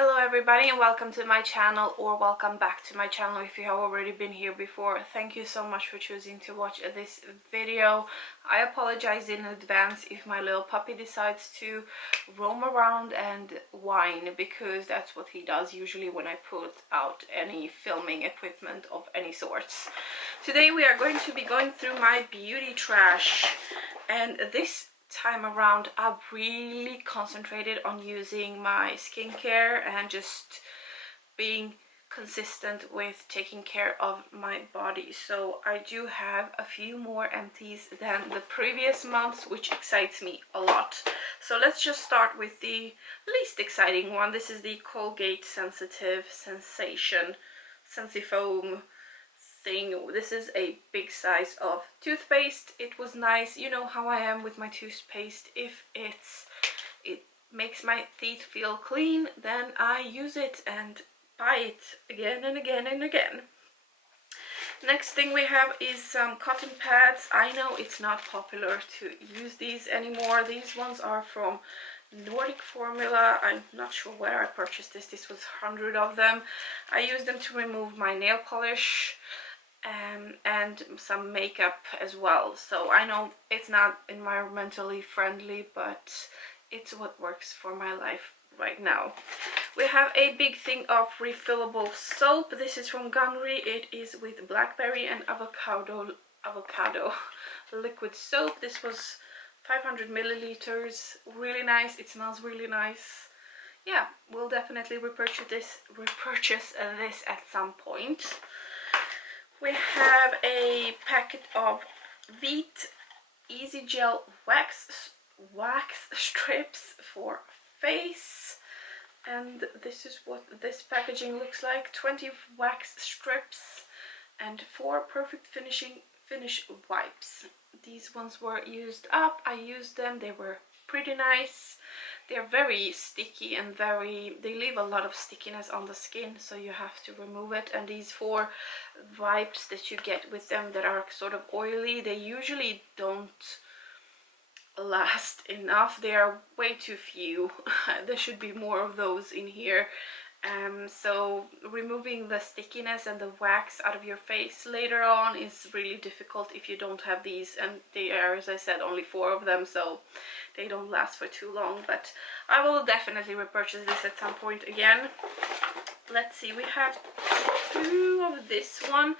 Hello everybody and welcome to my channel, or welcome back to my channel if you have already been here before. Thank you so much for choosing to watch this video. I apologize in advance if my little puppy decides to roam around and whine, because that's what he does usually when I put out any filming equipment of any sorts. Today we are going to be going through my beauty trash, and this time around I've really concentrated on using my skincare and just being consistent with taking care of my body. So I do have a few more empties than the previous months, which excites me a lot. So let's just start with the least exciting one. This is the Colgate Sensitive Sensation Sensifoam thing. This is a big size of toothpaste. It was nice. You know how I am with my toothpaste. If it makes my teeth feel clean, then I use it and buy it again and again and again. Next thing we have is some cotton pads. I know it's not popular to use these anymore. These ones are from Nordic Formula. I'm not sure where I purchased this. This was 100 of them. I use them to remove my nail polish and some makeup as well. So I know it's not environmentally friendly, but it's what works for my life right now. We have a big thing of refillable soap. This is from Gunry. It is with blackberry and avocado liquid soap. This was 500 milliliters. Really nice. It smells really nice. Yeah, we'll definitely repurchase this at some point. We have a packet of Veet Easy Gel wax strips for face, and this is what this packaging looks like. 20 wax strips and 4 perfect finish wipes. These ones were used up. I used them. They were pretty nice. They're very sticky and they leave a lot of stickiness on the skin, so you have to remove it. And these 4 wipes that you get with them that are sort of oily, they usually don't last enough. They are way too few. There should be more of those in here. So removing the stickiness and the wax out of your face later on is really difficult if you don't have these, and they are, as I said, only 4 of them, so they don't last for too long. But I will definitely repurchase this at some point again. Let's see, we have 2 of this one.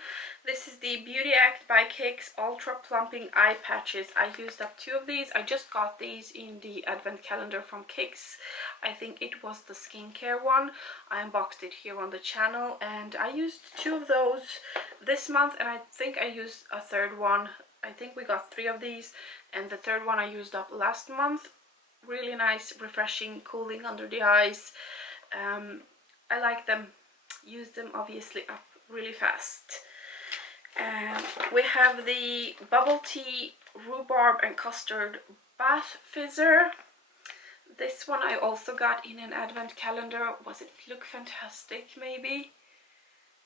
This is the Beauty Act by Kicks Ultra Plumping Eye Patches. I used up 2 of these. I just got these in the advent calendar from Kicks. I think it was the skincare one. I unboxed it here on the channel, and I used 2 of those this month, and I think I used a 3rd one. I think we got 3 of these, and the 3rd one I used up last month. Really nice, refreshing, cooling under the eyes. I like them. Use them obviously up really fast. We have the Bubble Tea Rhubarb and Custard Bath Fizzer. This one I also got in an advent calendar. Was it Look Fantastic maybe?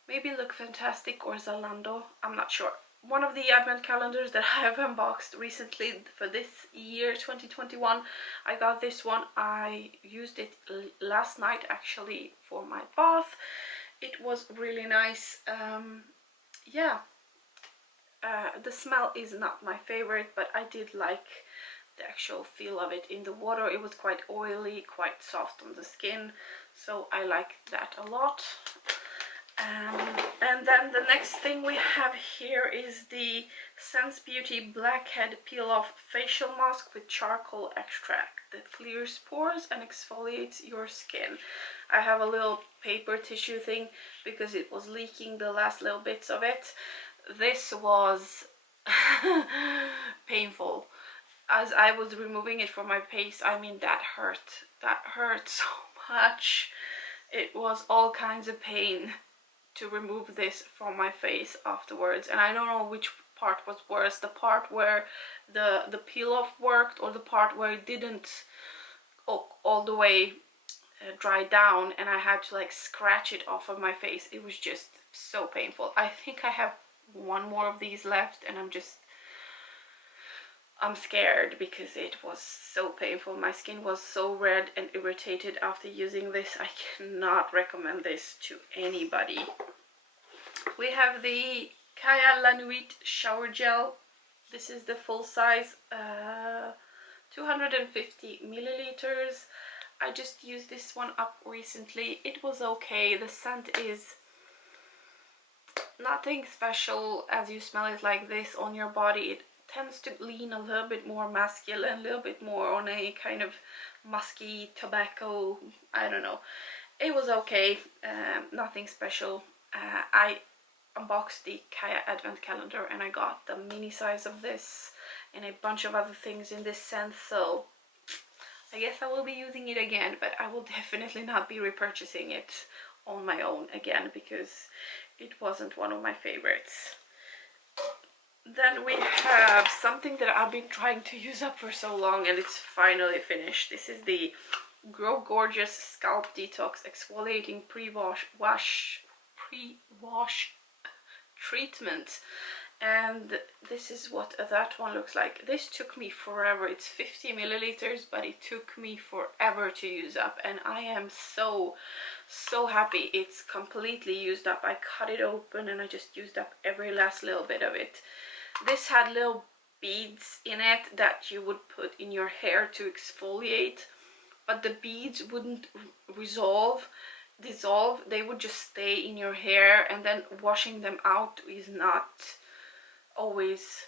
Maybe Look Fantastic or Zalando. I'm not sure. One of the advent calendars that I have unboxed recently for this year, 2021. I got this one. I used it last night actually for my bath. It was really nice. Yeah. The smell is not my favorite, but I did like the actual feel of it in the water. It was quite oily, quite soft on the skin, so I like that a lot. And then the next thing we have here is the Sense Beauty Blackhead Peel Off Facial Mask with charcoal extract that clears pores and exfoliates your skin. I have a little paper tissue thing because it was leaking the last little bits of it. This was painful. As I was removing it from my face, I mean, that hurt so much. It was all kinds of pain to remove this from my face afterwards, and I don't know which part was worse, the part where the peel off worked, or the part where it didn't all the way dry down and I had to like scratch it off of my face. It was just so painful. I think I have 1 more of these left, and I'm just I'm scared because it was so painful. My skin was so red and irritated after using this. I cannot recommend this to anybody. We have the Kaya La Nuit shower gel. This is the full size, 250 milliliters. I just used this one up recently. It was okay. The scent is nothing special as you smell it like this on your body. It tends to lean a little bit more masculine, a little bit more on a kind of musky tobacco, I don't know. It was okay, nothing special. I unboxed the Kaya advent calendar and I got the mini size of this and a bunch of other things in this scent, so I guess I will be using it again, but I will definitely not be repurchasing it on my own again because it wasn't one of my favorites. Then we have something that I've been trying to use up for so long and it's finally finished. This is the Grow Gorgeous Scalp Detox Exfoliating Pre-Wash Treatment. And this is what that one looks like. This took me forever. It's 50 milliliters, but it took me forever to use up, and I am so happy it's completely used up. I cut it open and I just used up every last little bit of it. This had little beads in it that you would put in your hair to exfoliate, but the beads wouldn't dissolve. They would just stay in your hair, and then washing them out is not always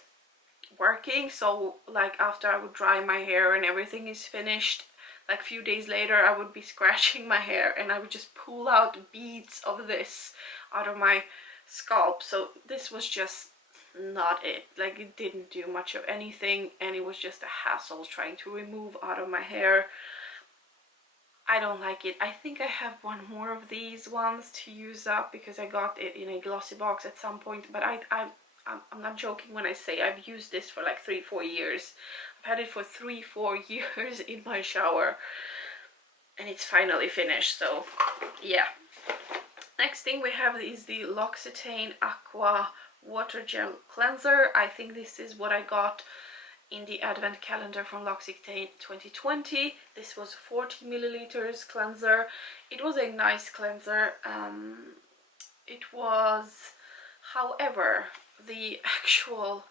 working. So like after I would dry my hair and everything is finished, like a few days later I would be scratching my hair and I would just pull out beads of this out of my scalp. So this was just not it. Like it didn't do much of anything and it was just a hassle trying to remove out of my hair. I don't like it. I think I have one more of these ones to use up because I got it in a glossy box at some point, but I'm not joking when I say I've used this for like 3-4 years. I've had it for 3-4 years in my shower and it's finally finished, so yeah. Next thing we have is the Loccitane Aqua Water Gel Cleanser. I think this is what I got in the advent calendar from Loccitane 2020. This was 40 milliliters cleanser. It was a nice cleanser. It was, however, the actual,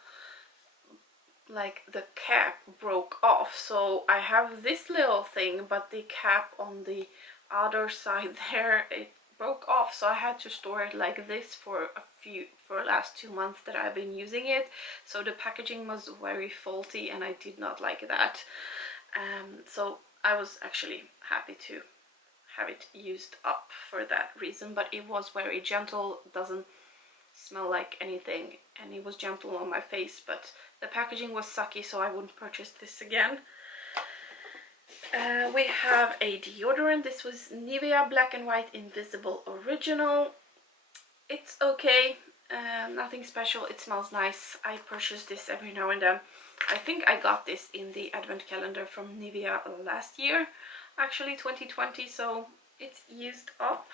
like the cap broke off. So I have this little thing, but the cap on the other side there, it broke off, so I had to store it like this for the last 2 months that I've been using it. So the packaging was very faulty and I did not like that. So I was actually happy to have it used up for that reason, but it was very gentle, doesn't smell like anything, and it was gentle on my face, but the packaging was sucky, so I wouldn't purchase this again. We have a deodorant. This was Nivea Black and White Invisible Original. It's okay, nothing special. It smells nice. I purchase this every now and then. I think I got this in the advent calendar from Nivea last year, actually 2020, so it's used up.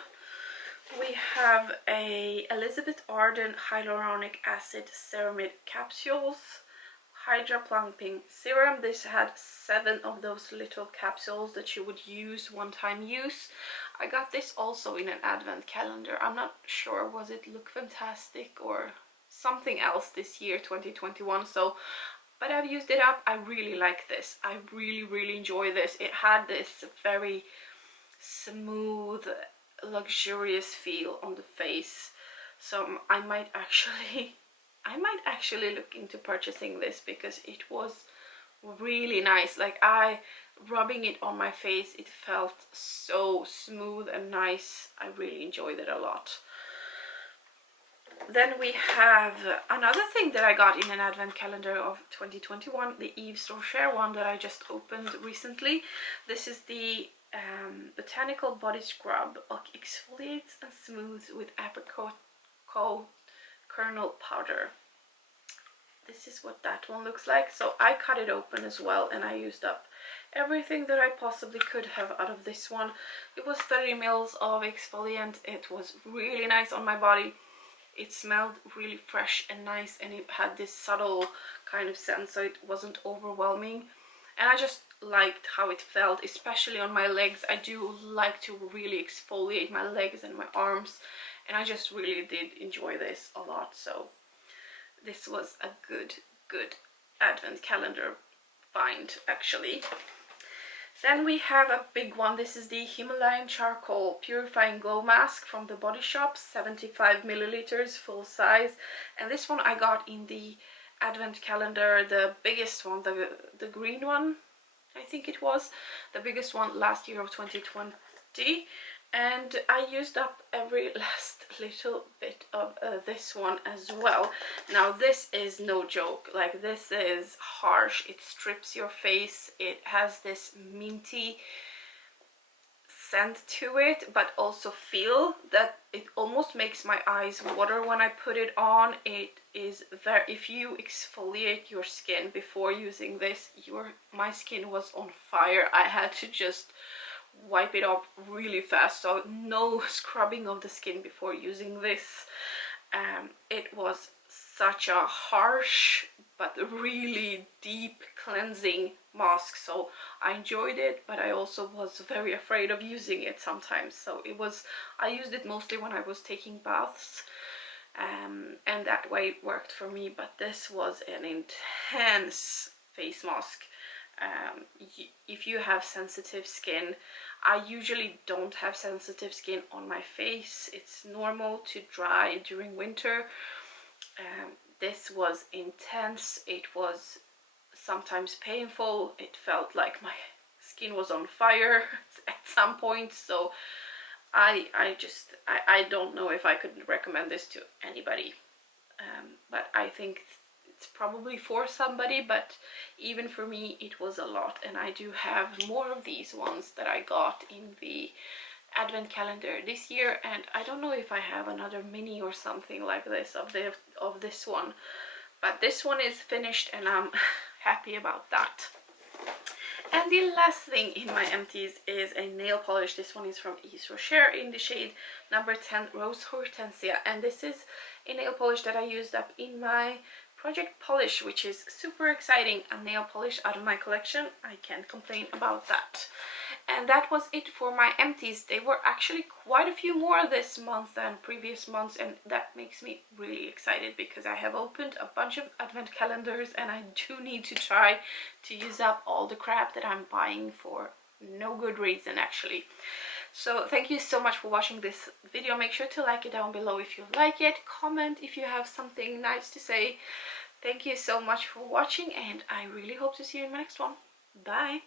We have a Elizabeth Arden Hyaluronic Acid Ceramide Capsules Hydra Plumping Serum. This had 7 of those little capsules that you would use one-time use. I got this also in an advent calendar. I'm not sure, was it Look Fantastic or something else this year, 2021, so but I've used it up. I really like this. I really enjoy this. It had this very smooth, luxurious feel on the face, so I might actually look into purchasing this because it was really nice. Like rubbing it on my face, it felt so smooth and nice. I really enjoyed it a lot. Then we have another thing that I got in an advent calendar of 2021, the Yves Rocher one that I just opened recently. This is the Botanical Body Scrub. Exfoliates and smooths with apricot kernel powder. This is what that one looks like. So I cut it open as well and I used up everything that I possibly could have out of this one. It was 30 mils of exfoliant. It was really nice on my body. It smelled really fresh and nice, and it had this subtle kind of scent, so it wasn't overwhelming. And I just liked how it felt, especially on my legs. I do like to really exfoliate my legs and my arms, and I just really did enjoy this a lot. So this was a good advent calendar find, actually. Then we have a big one. This is the Himalayan Charcoal Purifying Glow Mask from the Body Shop, 75 milliliters, full size. And this one I got in the advent calendar, the biggest one, the green one, I think it was, the biggest one last year of 2020. And I used up every last little bit of this one as well. Now this is no joke, like this is harsh. It strips your face. It has this minty scent to it, but also feel that it almost makes my eyes water when I put it on. It is very, if you exfoliate your skin before using this, my skin was on fire. I had to just wipe it off really fast, so no scrubbing of the skin before using this. It was such a harsh but really deep cleansing mask, so I enjoyed it, but I also was very afraid of using it sometimes. So I used it mostly when I was taking baths, and that way it worked for me. But this was an intense face mask. If you have sensitive skin, I usually don't have sensitive skin on my face. It's normal to dry during winter. This was intense. It was sometimes painful. It felt like my skin was on fire at some point. So I don't know if I could recommend this to anybody. But I think it's probably for somebody, but even for me it was a lot. And I do have more of these ones that I got in the advent calendar this year, and I don't know if I have another mini or something like this of this one, but this one is finished and I'm happy about that. And the last thing in my empties is a nail polish. This one is from Yves Rocher in the shade number 10 Rose Hortensia, and this is a nail polish that I used up in my Project Polish, which is super exciting. A nail polish out of my collection. I can't complain about that. And that was it for my empties. There were actually quite a few more this month than previous months, and that makes me really excited because I have opened a bunch of advent calendars and I do need to try to use up all the crap that I'm buying for no good reason, actually. So thank you so much for watching this video. Make sure to like it down below if you like it. Comment if you have something nice to say. Thank you so much for watching, and I really hope to see you in my next one. Bye!